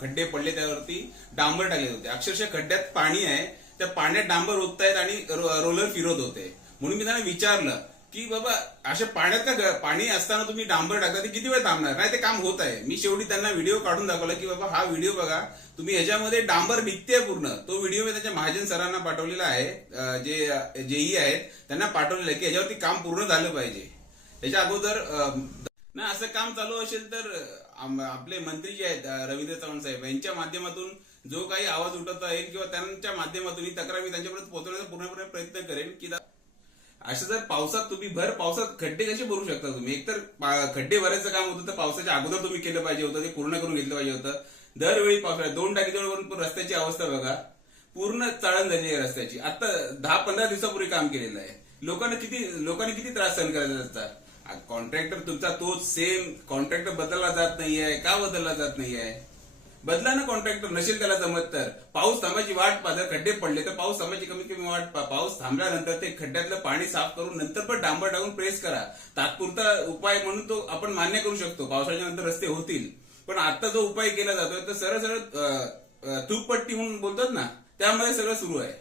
खड्डे पडले त्यावरती डांबर टाकले होते. अक्षरशः खड्ड्यात पाणी आहे त्या पाण्यात डांबर ओततायत आणि रोलर फिरत होते. म्हणून मी त्यांना विचारलं की बाबा अशा पाण्यात का पाणी असताना तुम्ही डांबर टाकता? ते किती वेळ थांबणार? नाही ते काम होत आहे? मी शेवटी त्यांना व्हिडिओ काढून दाखवला की बाबा हा व्हिडिओ बघा. तुम्ही ह्याच्यामध्ये डांबर निघते पूर्ण. तो व्हिडिओ मी त्याच्या महाजन सरांना पाठवलेला आहे जे जेई आहेत त्यांना पाठवलेला आहे की ह्याच्यावरती काम पूर्ण झालं पाहिजे. त्याच्या अगोदर नाही असं काम चालू असेल तर आपले मंत्री जे आहेत रवींद्र चव्हाण साहेब यांच्या माध्यमातून जो काही आवाज उठवता आहे किंवा त्यांच्या माध्यमातून ही तक्रार मी त्यांच्यापर्यंत पोहोचवण्याचा पूर्णपणे प्रयत्न करेन की असं जर पावसात तुम्ही भर पावसात खड्डे कसे भरू शकता तुम्ही? एकतर खड्डे भरायचं काम होतं तर पावसाच्या अगोदर तुम्ही केलं पाहिजे होतं ते पूर्ण करून घेतलं पाहिजे होतं. दरवेळी पावसाळ्यात दोन टाकीजवळवरून रस्त्याची अवस्था बघा. पूर्ण चाळण झाली आहे रस्त्याची. आता दहा पंधरा दिवसापूर्वी काम केलेलं आहे. लोकांना किती लोकांनी किती त्रास सहन करायचा असतात कॉन्ट्रॅक्टर तुमचा तोच सेम कॉन्ट्रॅक्टर बदलला जात नाहीये का बदलला जात नाहीये? बदला ना कॉन्ट्रॅक्टर नसेल त्याला जमत तर. पाऊस थांबायची वाट पा जर खड्डे पडले तर पाऊस थांबायची कमीत कमी वाट पाऊस थांबल्यानंतर ते खड्ड्यातलं पाणी साफ करून नंतर पण डांबर टाकून प्रेस करा. तात्पुरता उपाय म्हणून तो आपण मान्य करू शकतो. पावसाच्या नंतर रस्ते होतील. पण आता जो उपाय केला जातोय तर सरळ सरळ तूपपट्टी म्हणून बोलतात ना त्यामुळे सगळं सुरू आहे.